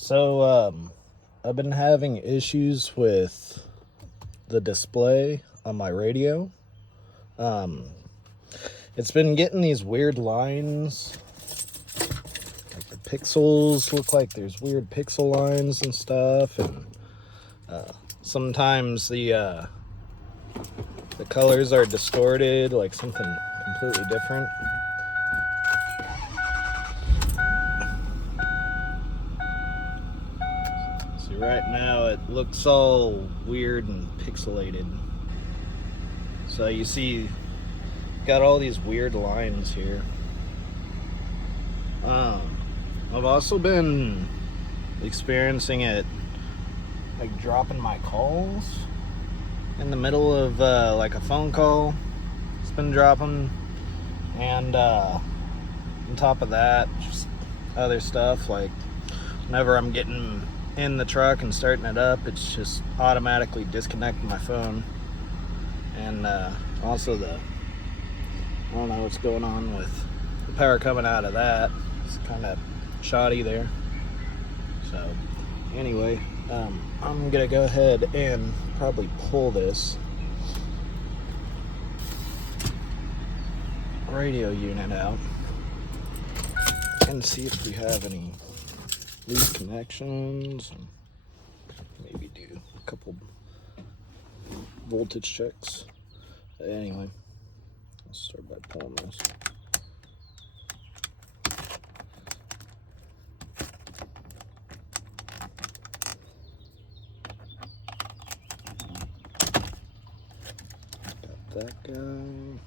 So, I've been having issues with the display on my radio. It's been getting these weird lines. Like the pixels look like there's weird pixel lines and stuff, and sometimes the colors are distorted, like something completely different. See, right now it looks all weird and pixelated. So you see, got all these weird lines here. I've also been experiencing it like dropping my calls in the middle of like a phone call. It's been dropping, and on top of that, just other stuff like whenever I'm getting in the truck and starting it up, it's just automatically disconnecting my phone. And also I don't know what's going on with the power coming out of that. It's kind of shoddy there. So anyway, I'm gonna go ahead and probably pull this radio unit out and see if we have any loose connections, and maybe do a couple voltage checks. But anyway, let's start by pulling this. Got that guy.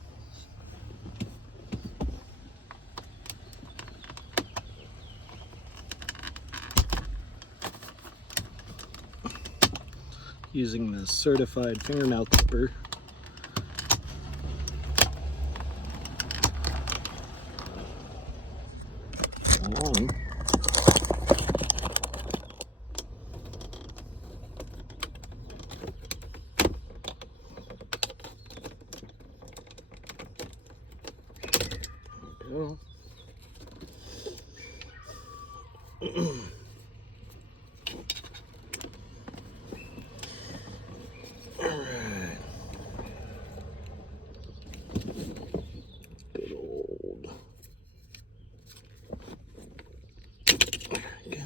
Using the certified fingernail clipper. Go. Alright. Good old. There we go.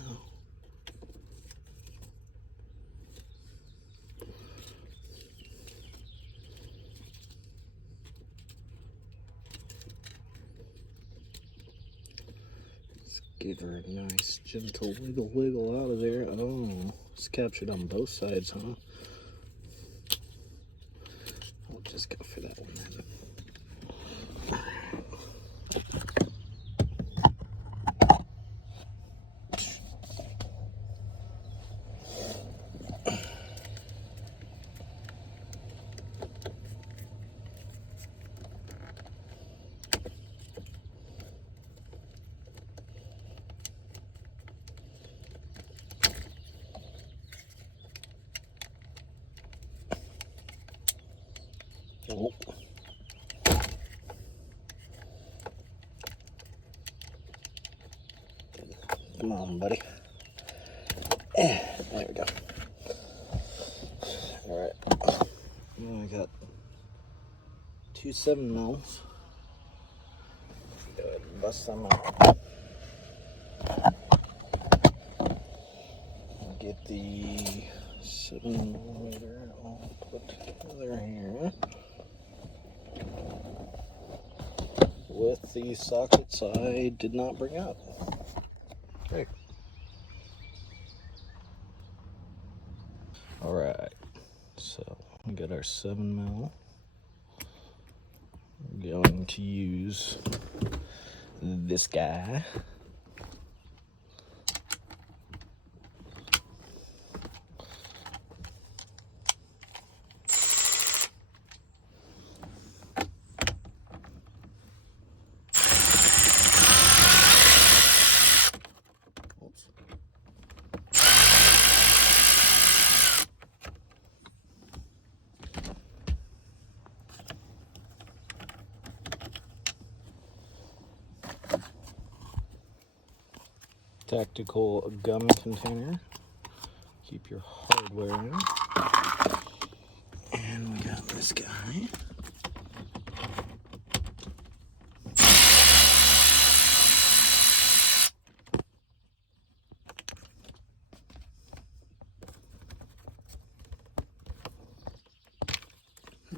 Give her a nice gentle wiggle out of there. Oh, it's captured on both sides, huh? I'll just go for that one then. Oh. Come on, buddy. There we go. Alright. Now I got 2 7mm. Go ahead and bust them out. Get the 7mm all put together here with the sockets I did not bring up. Great. Alright, so we got our 7mm. We're going to use this guy. tactical gum container. Keep your hardware in. And we got this guy.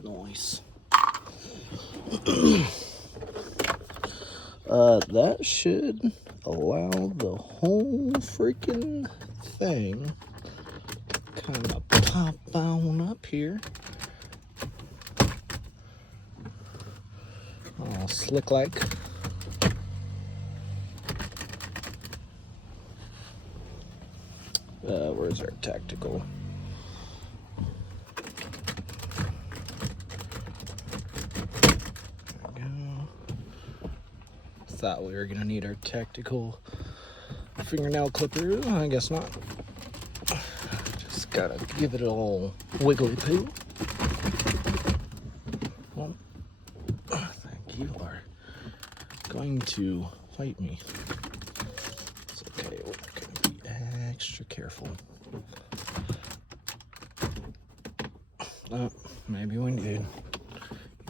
Nice. That should allow the whole freaking thing kind of pop on up here. All slick like. Where's our tactical? Thought we were gonna need our tactical fingernail clippers. I guess not. Just gotta give it a little wiggly poo. Well, I think you are going to fight me. It's okay, we're gonna be extra careful. Maybe we need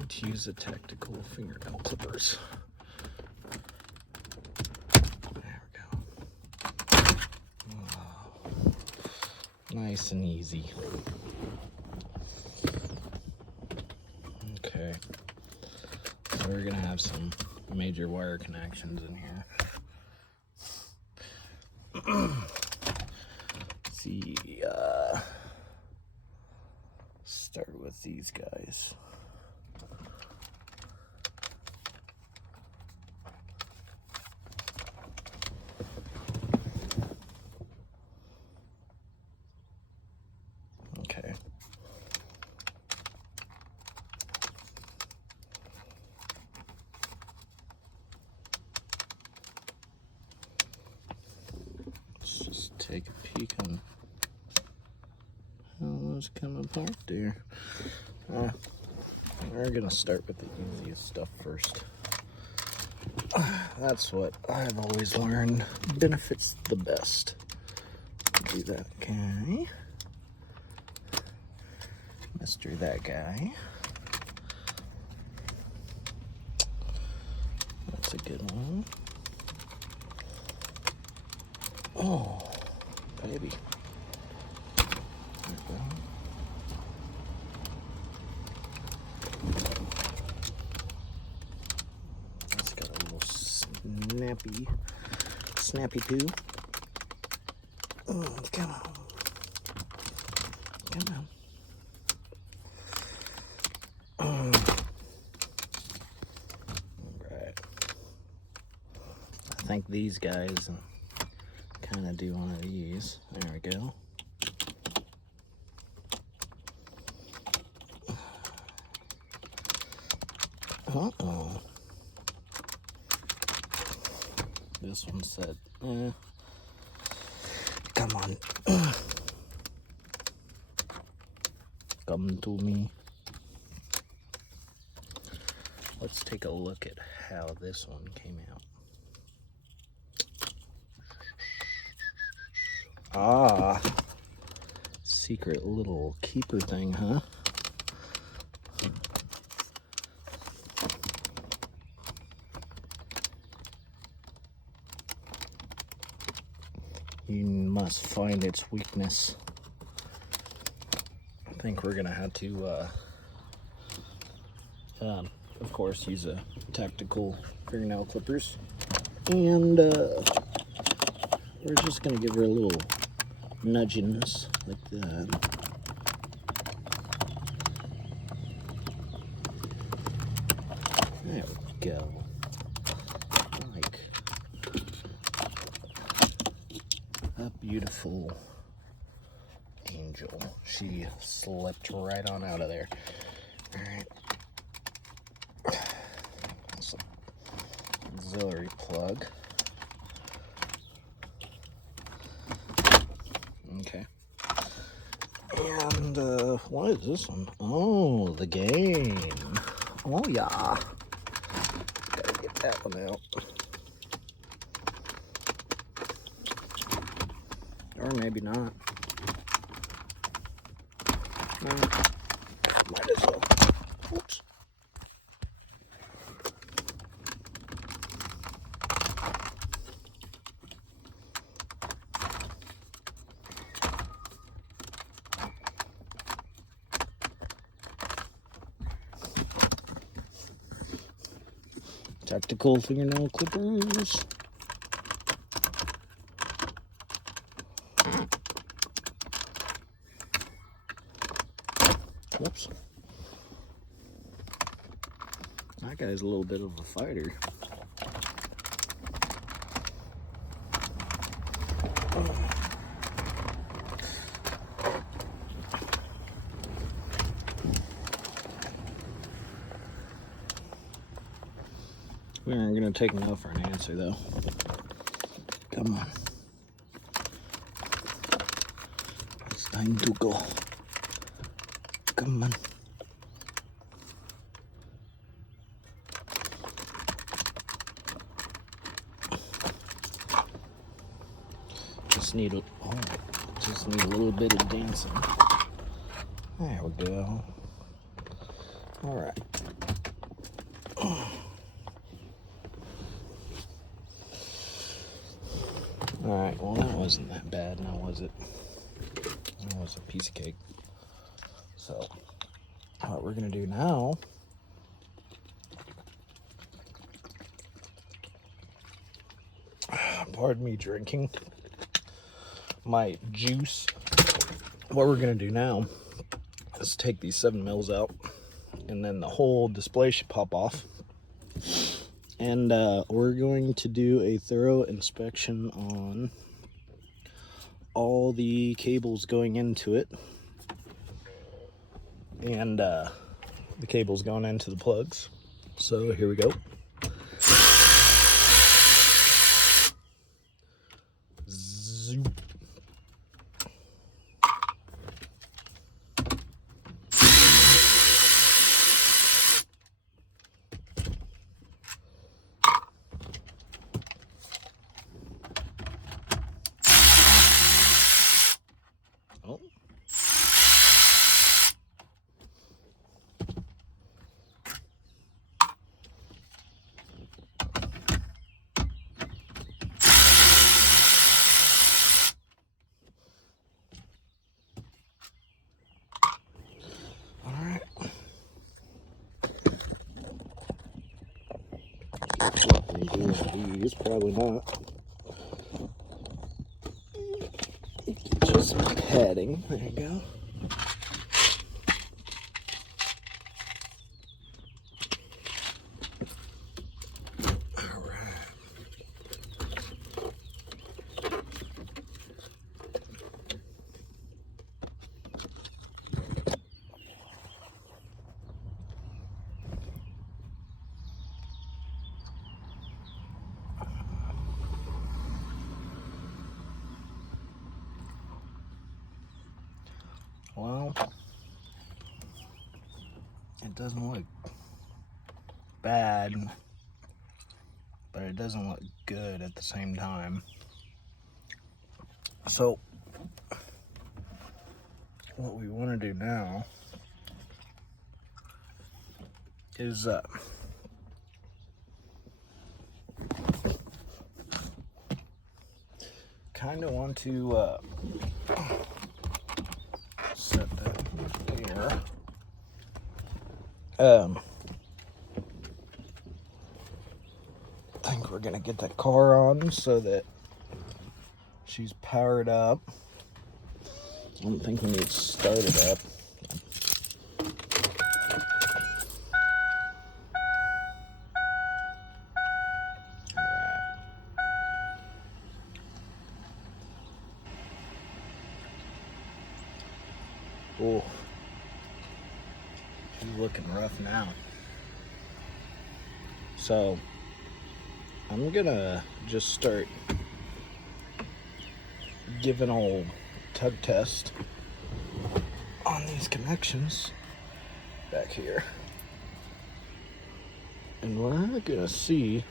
to use the tactical fingernail clippers. Nice and easy. Okay. So we're gonna have some major wire connections in here. Let's see, start with these guys. Okay. Let's just take a peek on how those come apart there. We're gonna start with the easiest stuff first. That's what I've always learned benefits the best. Do that guy. Mr. That guy. That's a good one. Oh, baby. There we go. That's got a little snappy poo. Oh, come on. Come on. Alright. I think these guys kind of do one of these. There we go. Uh-oh. This one said, come on. Come to me. Let's take a look at how this one came out. Ah, secret little keeper thing, huh? You must find its weakness. I think we're gonna have to, of course, use a tactical fingernail clippers, and we're just gonna give her a little nudgings like that. There we go. Like a beautiful angel. She slipped right on out of there. All right. That's an auxiliary plug. Okay. And what is this one? Oh, the game. Oh yeah. Gotta get that one out. Or maybe not. Might as well. Oops. Tactical fingernail clippers. Whoops. That guy's a little bit of a fighter. We aren't gonna take no for an answer though. Come on. It's time to go. Come on. Just need a little bit of dancing. There we go. All right. All right. Well, that wasn't that bad, now was it? That was a piece of cake. So, what we're gonna do now pardon me drinking my juice. What we're gonna do now is take these 7 mils out, and then the whole display should pop off. And we're going to do a thorough inspection on all the cables going into it, and the cables going into the plugs. So here we go. Zoop. Oh. These probably not. Just some padding. There you go. All right. Well, it doesn't look bad, but it doesn't look good at the same time. So, what we want to do now is kind of want to set that here. I think we're gonna get that car on so that she's powered up. I don't think we need to start it up. Oh, she's looking rough now. So I'm gonna just start giving old tug test on these connections back here, and we're gonna see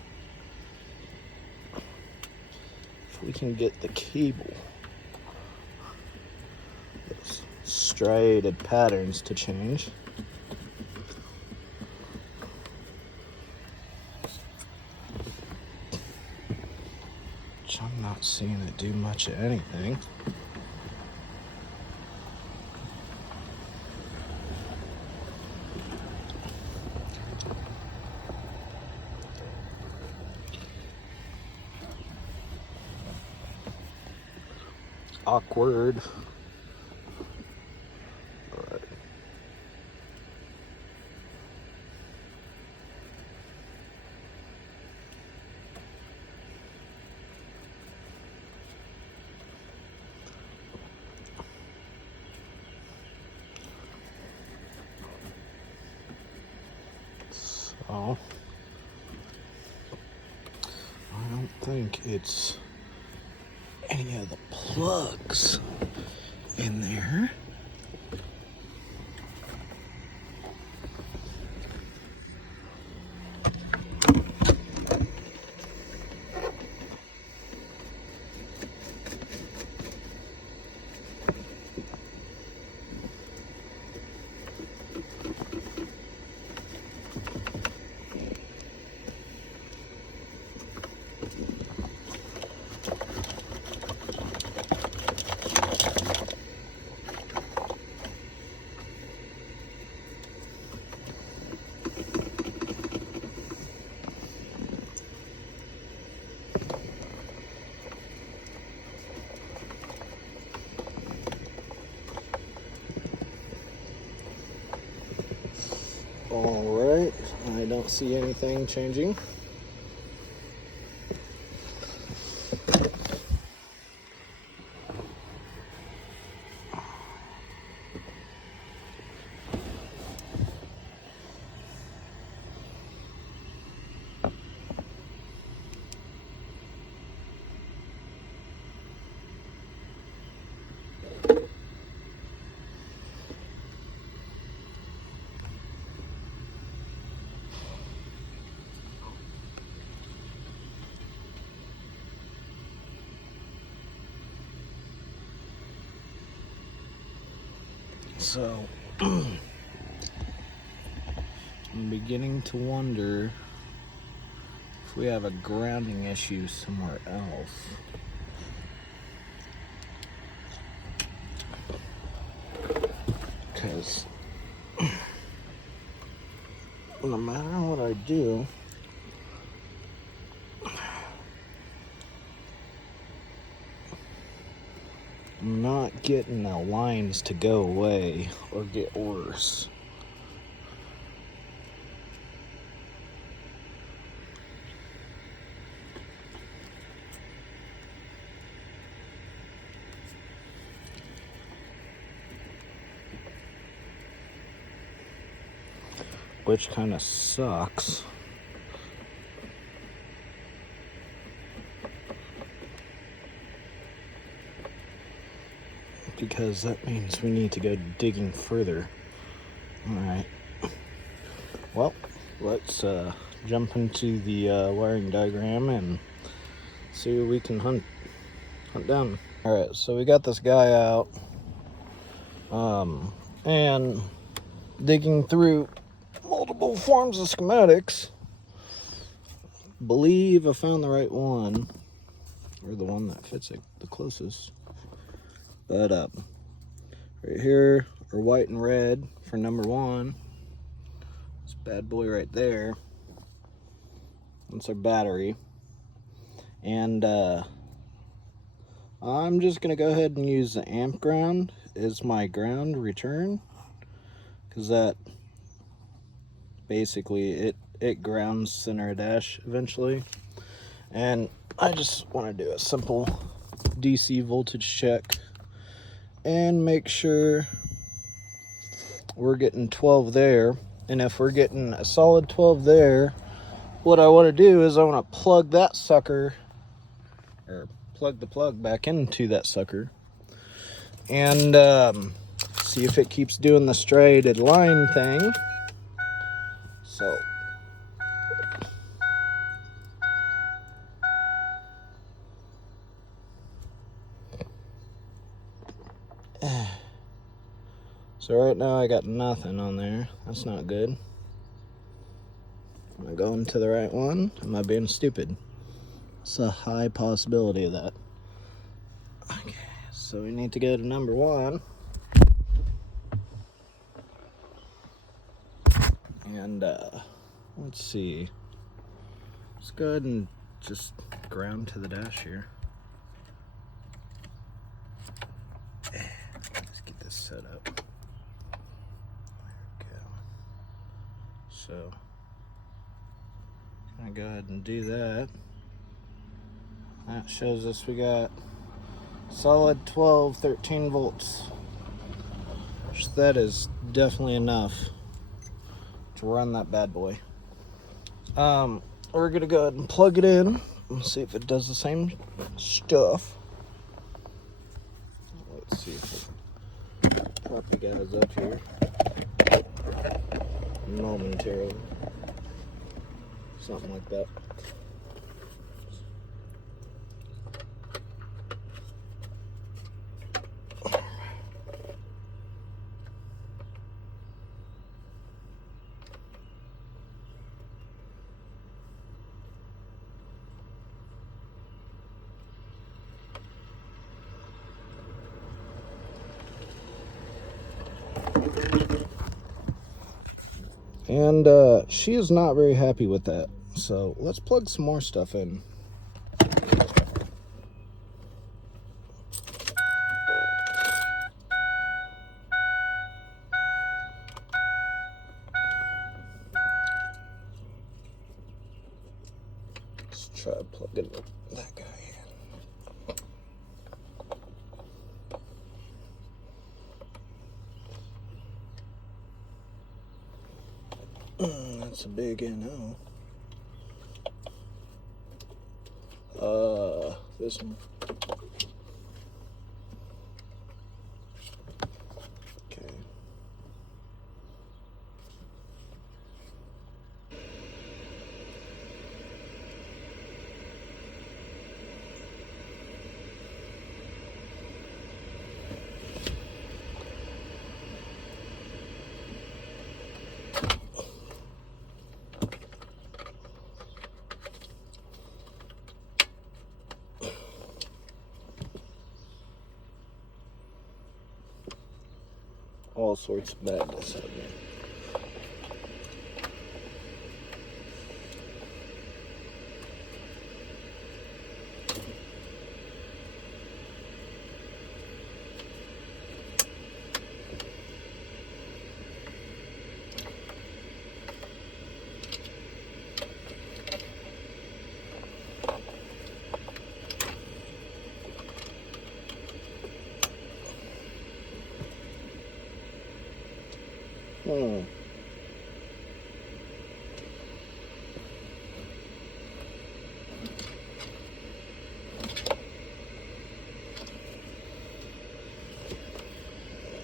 if we can get the cable striated patterns to change. Which I'm not seeing it do much of anything. Awkward. But so I don't think it's any of the plugs in there. Alright, I don't see anything changing. So, I'm beginning to wonder if we have a grounding issue somewhere else. Because no matter what I do, I'm not getting the lines to go away or get worse. Which kind of sucks. Because that means we need to go digging further. Alright. Well, let's jump into the wiring diagram and see what we can hunt down. Alright, so we got this guy out. And digging through multiple forms of schematics. Believe I found the right one. Or the one that fits it the closest. But right here are white and red for number 1. This bad boy right there. That's our battery. And I'm just gonna go ahead and use the amp ground as my ground return, because that basically it grounds center dash eventually. And I just want to do a simple DC voltage check and make sure we're getting 12 there. And if we're getting a solid 12 there, what I want to do is I want to plug that sucker, or plug the plug back into that sucker, and see if it keeps doing the striated line thing. So So right now I got nothing on there. That's not good. Am I going to the right one? Am I being stupid? It's a high possibility of that. Okay, so we need to go to number 1. And let's see. Let's go ahead and just ground to the dash here. Let's get this set up. There we go. So, I'm gonna go ahead and do that. That shows us we got solid 12, 13 volts. Which that is definitely enough to run that bad boy. We're gonna go ahead and plug it in and see if it does the same stuff. Let's see if it prop you guys up here momentarily. Something like that. And she is not very happy with that. So let's plug some more stuff in. Let's try plugging that guy in. That's a big NO. This one. Okay. All sorts of madness out here.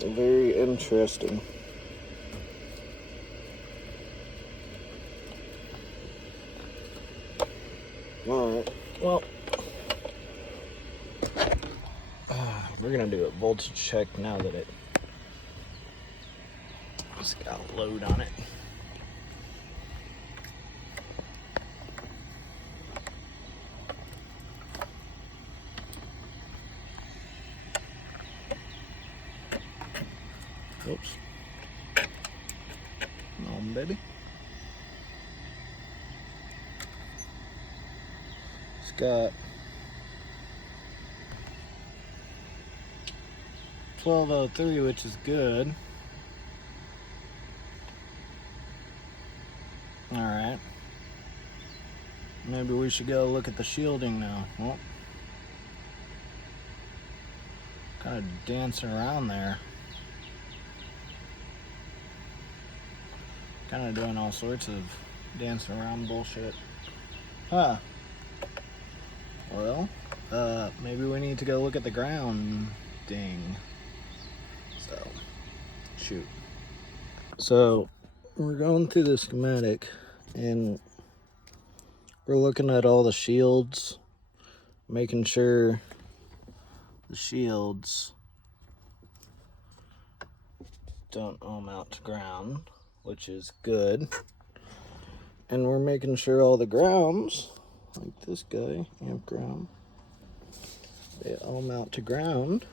Very interesting. Alright, well, we're gonna do a voltage check now that it's got a load on it. Oops. Come on, baby. It's got 1203, which is good. Alright. Maybe we should go look at the shielding now. Well, kind of dancing around there. Kind of doing all sorts of dancing around bullshit. Huh. Well, maybe we need to go look at the ground ding. So, shoot. So, we're going through the schematic and we're looking at all the shields, making sure the shields don't ohm out to ground, which is good. And we're making sure all the grounds, like this guy, amp ground, they ohm out to ground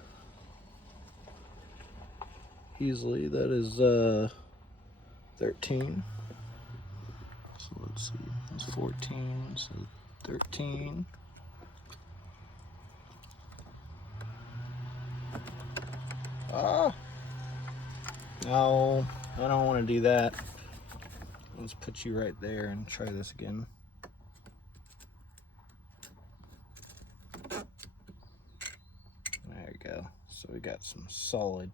easily. That is 13. So let's see, it's 14, so 13. Ah! No, I don't want to do that. Let's put you right there and try this again. There you go. So we got some solid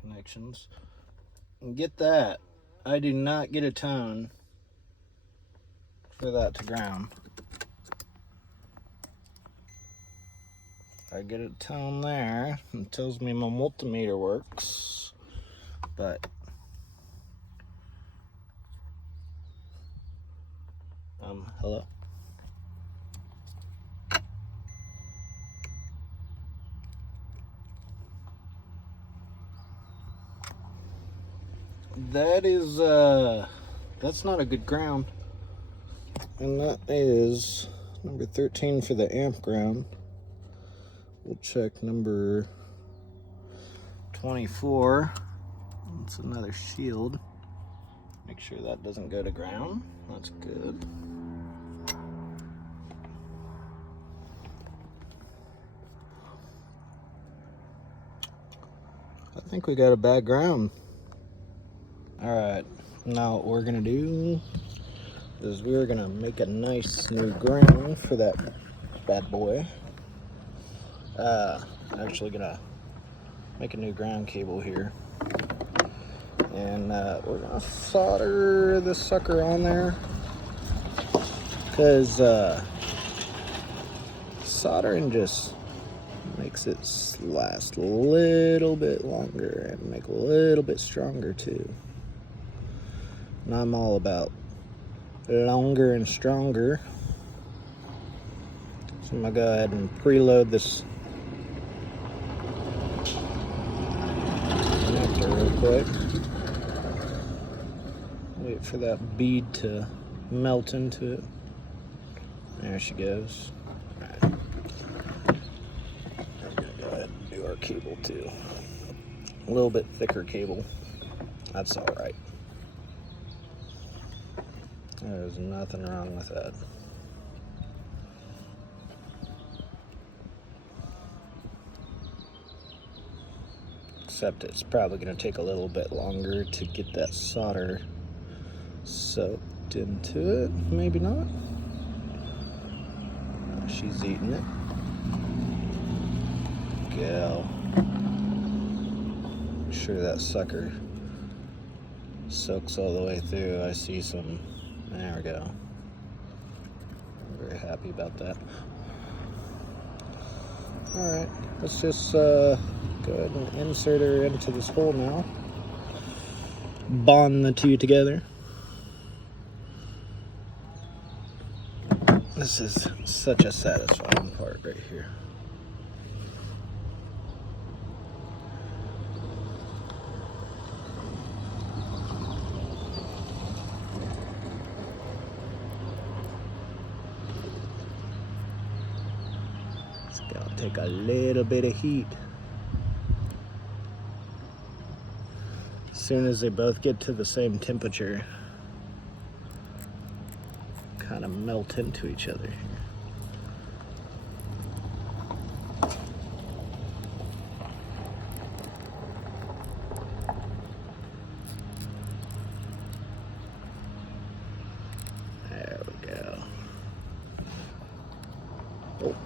connections. And get that, I do not get a tone for that to ground. I get a tone there. It tells me my multimeter works, but hello? That is, that's not a good ground. And that is number 13 for the amp ground. We'll check number 24. That's another shield. Make sure that doesn't go to ground. That's good. I think we got a bad ground. Alright, now what we're gonna do is we're gonna make a nice new ground for that bad boy. Actually gonna make a new ground cable here. And we're gonna solder this sucker on there, because soldering just makes it last a little bit longer and make a little bit stronger too. And I'm all about longer and stronger. So I'm gonna go ahead and preload this connector real quick. Wait for that bead to melt into it. There she goes. Alright. I'm gonna go ahead and do our cable too. A little bit thicker cable. That's alright. There's nothing wrong with that. Except it's probably going to take a little bit longer to get that solder soaked into it. Maybe not. She's eating it. Go. Make sure that sucker soaks all the way through. I see some. There we go. I'm very happy about that. Alright, let's just go ahead and insert her into this hole now. Bond the two together. This is such a satisfying part right here. It's gonna take a little bit of heat. As soon as they both get to the same temperature, kind of melt into each other. There we go. Oh.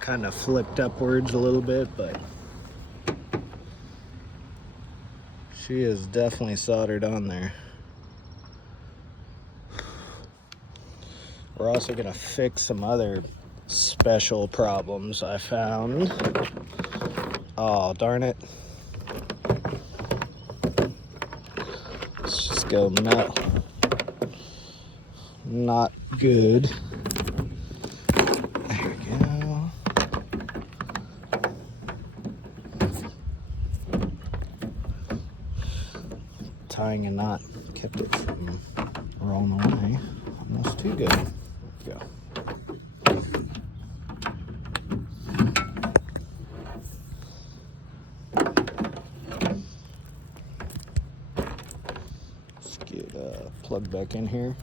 Kind of flipped upwards a little bit, but she is definitely soldered on there. We're also gonna fix some other special problems I found. Oh, darn it. Let's just go melt. Not good. There we go. drying and not kept it from rolling away almost too good. There we go. Let's get plugged back in here.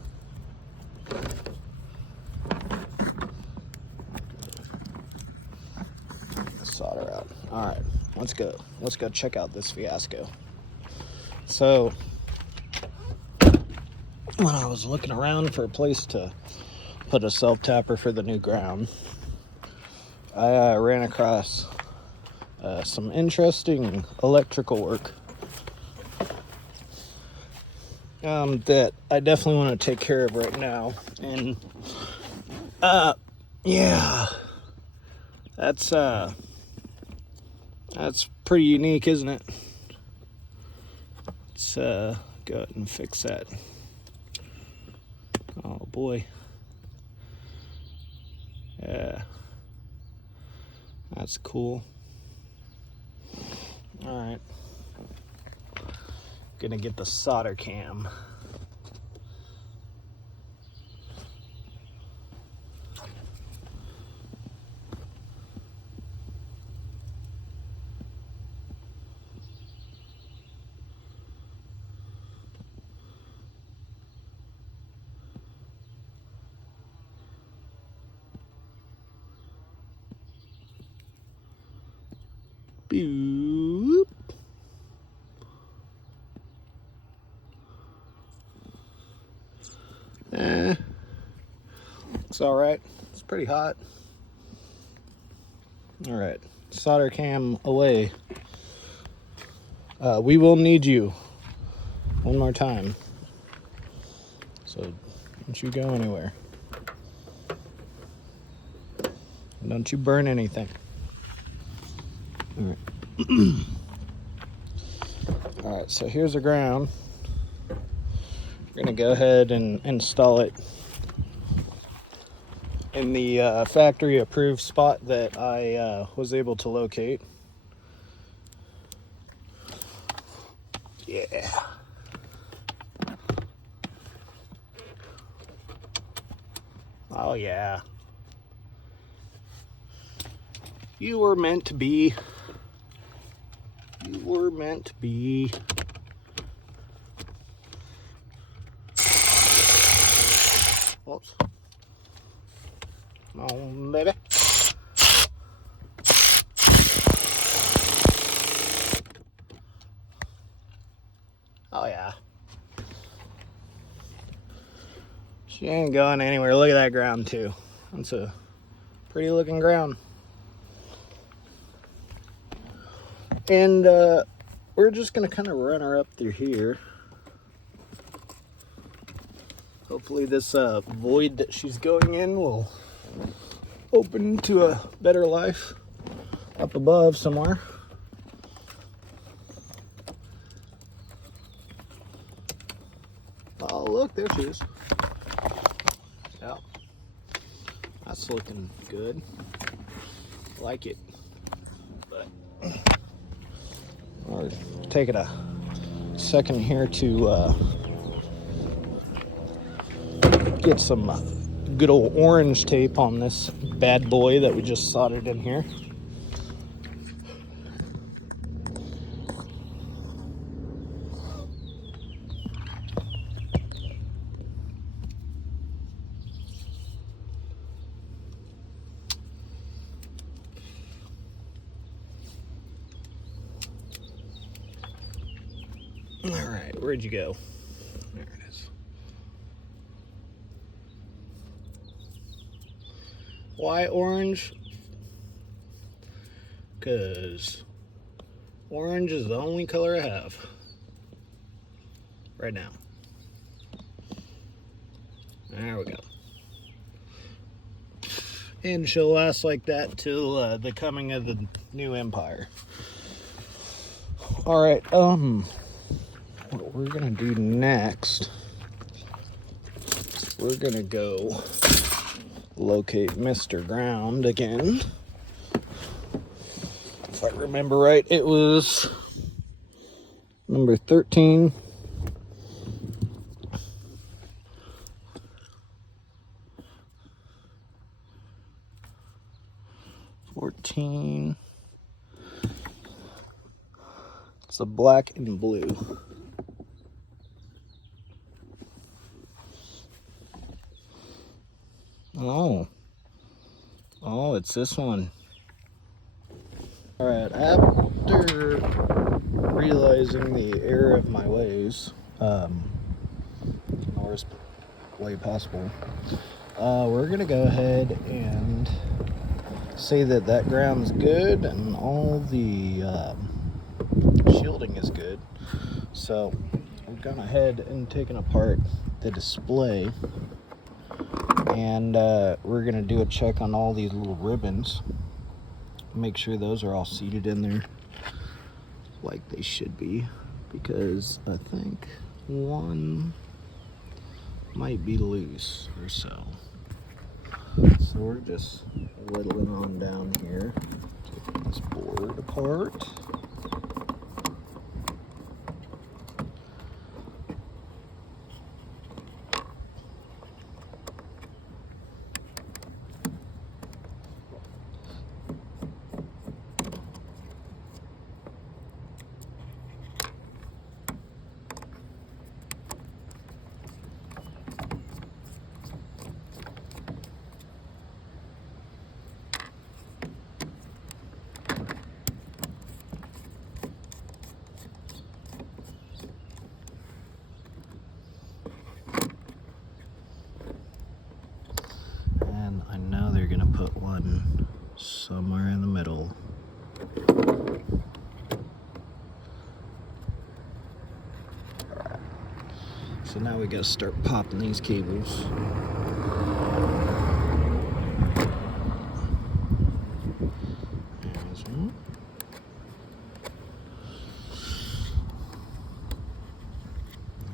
Solder out. All right, let's go. Let's go check out this fiasco. So, when I was looking around for a place to put a self-tapper for the new ground, I ran across some interesting electrical work that I definitely want to take care of right now. And yeah, that's pretty unique, isn't it? Let's go ahead and fix that. Oh boy. Yeah. That's cool. Alright. Gonna get the solder cam. Boop. It's all right. It's pretty hot. All right, solder cam away. We will need you one more time. So don't you go anywhere. Don't you burn anything. All right. All right, so here's the ground. We're gonna go ahead and install it in the factory approved spot that I was able to locate. Yeah. Oh yeah. You were meant to be. You were meant to be. Whoops. Come on, baby. Oh yeah. She ain't going anywhere. Look at that ground too. That's a pretty looking ground. And we're just gonna kind of run her up through here. Hopefully this void that she's going in will open to a better life up above somewhere. Oh look, there she is. Yeah, that's looking good. Like it. But we're taking a second here to get some good old orange tape on this bad boy that we just soldered in here. All right, where'd you go? There it is. Why orange? Because orange is the only color I have right now. There we go. And she'll last like that till the coming of the new empire. All right, what we're gonna do next, we're gonna go locate Mr. Ground again. If I remember right, it was number 13 14. It's the black and blue. Oh, it's this one. All right, after realizing the error of my ways, the worst way possible, we're gonna go ahead and say that that ground's good and all the shielding is good. So we've gone ahead and taken apart the display, and we're gonna do a check on all these little ribbons, make sure those are all seated in there like they should be, because I think one might be loose or so. So we're just whittling on down here, taking this board apart. I know they're gonna put one somewhere in the middle. Alright. So now we gotta start popping these cables. There's one.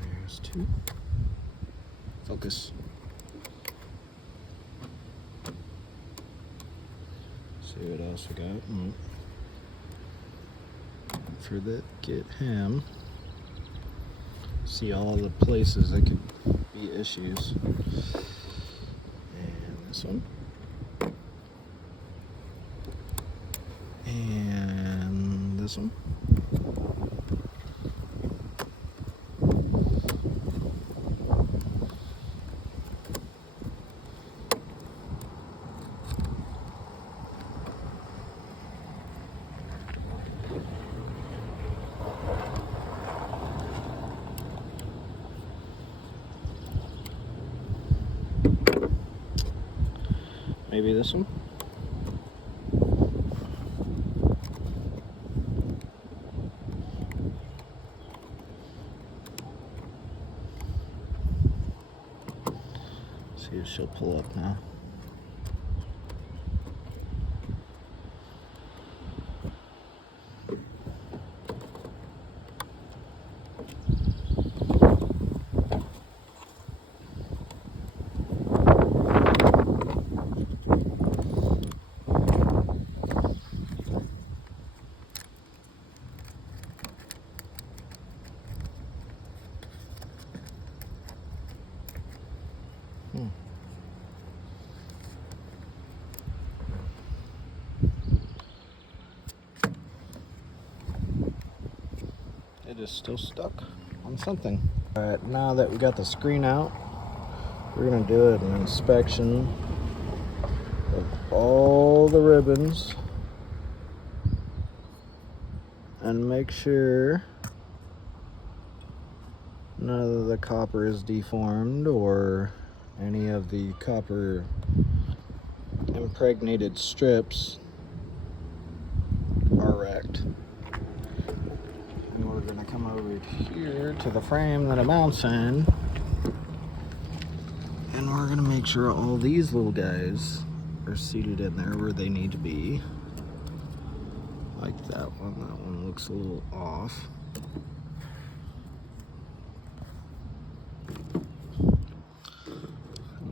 There's two. Focus. See what else we got. For that, get him. See all the places that could be issues. And this one. And this one. Maybe this one. See if she'll pull up now. It is still stuck on something. All right, now that we got the screen out, we're gonna do an inspection of all the ribbons and make sure none of the copper is deformed or any of the copper impregnated strips are wrecked. And we're gonna come over here to the frame that it mounts in, and we're gonna make sure all these little guys are seated in there where they need to be. Like that one looks a little off.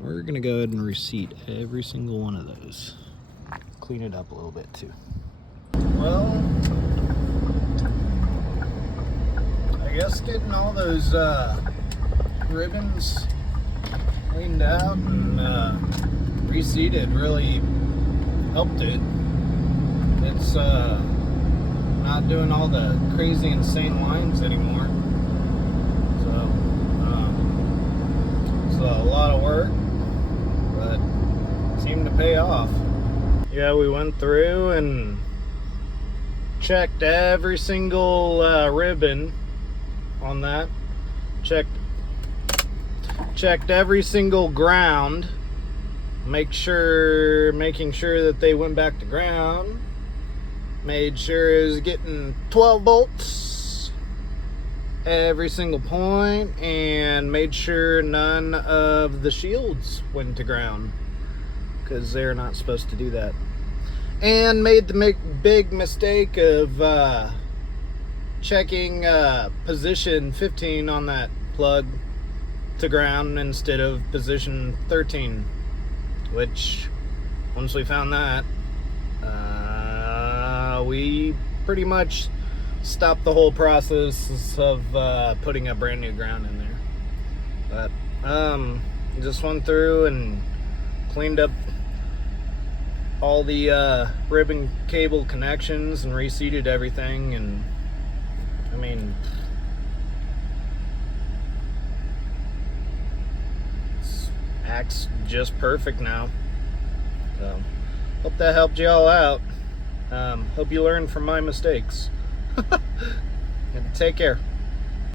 We're gonna go ahead and reseat every single one of those. Clean it up a little bit too. Well, I guess getting all those ribbons cleaned out and reseated really helped it. it's not doing all the crazy insane lines anymore. So it's a lot of work, but it seemed to pay off. Yeah, we went through and checked every single ribbon on that. Checked every single ground, making sure that they went back to ground. Made sure it was getting 12 volts every single point, and made sure none of the shields went to ground, because they're not supposed to do that. And made the big mistake of checking position 15 on that plug to ground instead of position 13, which once we found that, we pretty much stopped the whole process of putting a brand new ground in there. But just went through and cleaned up all the ribbon cable connections and reseated everything, and I mean, it acts just perfect now. So hope that helped you all out. Hope you learned from my mistakes. Take care.